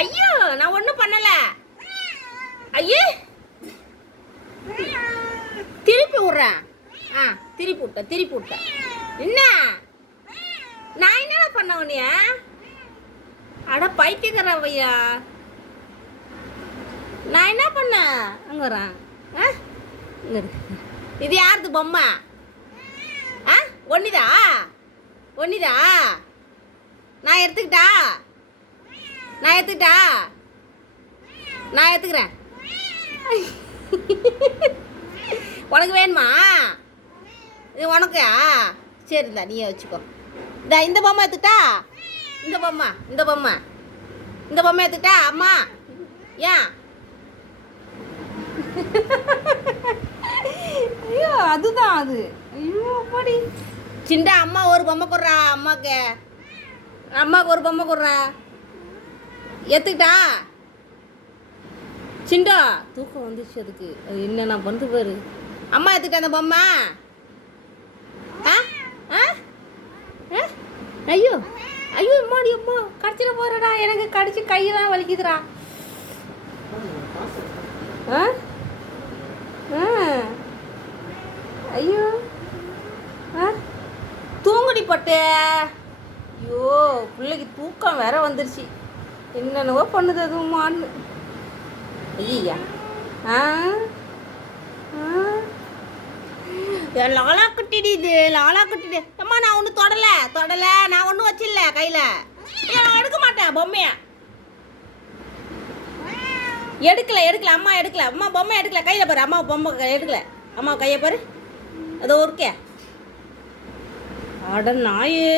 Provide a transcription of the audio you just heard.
ஐயோ நான் ஒன்றும் பண்ணலை. ஐயே திருப்பி விட்றேன். திருப்பி விட்டேன். என்ன நான் என்ன பண்ண உன்னைய? அட பைத்தியக்காரவையா, நான் என்ன பண்ண? அங்கே வரேன். இது யாருது பொம்மை? ஒன்னிதா நான் எடுத்துக்கிறேன். உனக்கு வேணுமா? இது உனக்கா? சரி இந்தா நீயே வச்சுக்கோ. இந்த பொம்மை எடுத்துட்டா? இந்த பொம்மை எடுத்துட்டா? அம்மா ஏன்? ஐயோ அதுதான் அது. ஐயோ அப்படி சிண்டா அம்மா ஒரு பொம்மை கொடுறா. அம்மாவுக்கு ஒரு பொம்மை கொடுறா. எடுத்துக்கிட்டா? சிண்டா தூக்கம் வந்துச்சு அதுக்கு. அது என்ன நான் பண்ணது பாரு. அம்மா எடுத்துக்கிட்டா அந்த பொம்மை. ஐயோ அம்மாடி அம்மா கடிச்சிட போறடா. எனக்கு கடிச்சு கையெல்லாம் வலிக்குதுடா. ஐயோ தூங்குடி பட்டு. ஐயோ பிள்ளைக்கு தூக்கம் வேற வந்துருச்சு. என்னென்னவோ பண்ணுது அதுமான்னு. ஐயா லாலா குட்டிடி. இது லாலா குட்டிடி. அம்மா நான் ஒன்றும் தொடலை. நான் ஒன்றும் வச்சிடல கையில். எடுக்க மாட்டேன் பொம்மைய. எடுக்கல அம்மா எடுக்கல. அம்மா பொம்மை எடுக்கல. கையில் பாரு. அம்மா பொம்மை எடுக்கல. அம்மா கையை பாரு. அதோ இருக்கே. அட நாயே.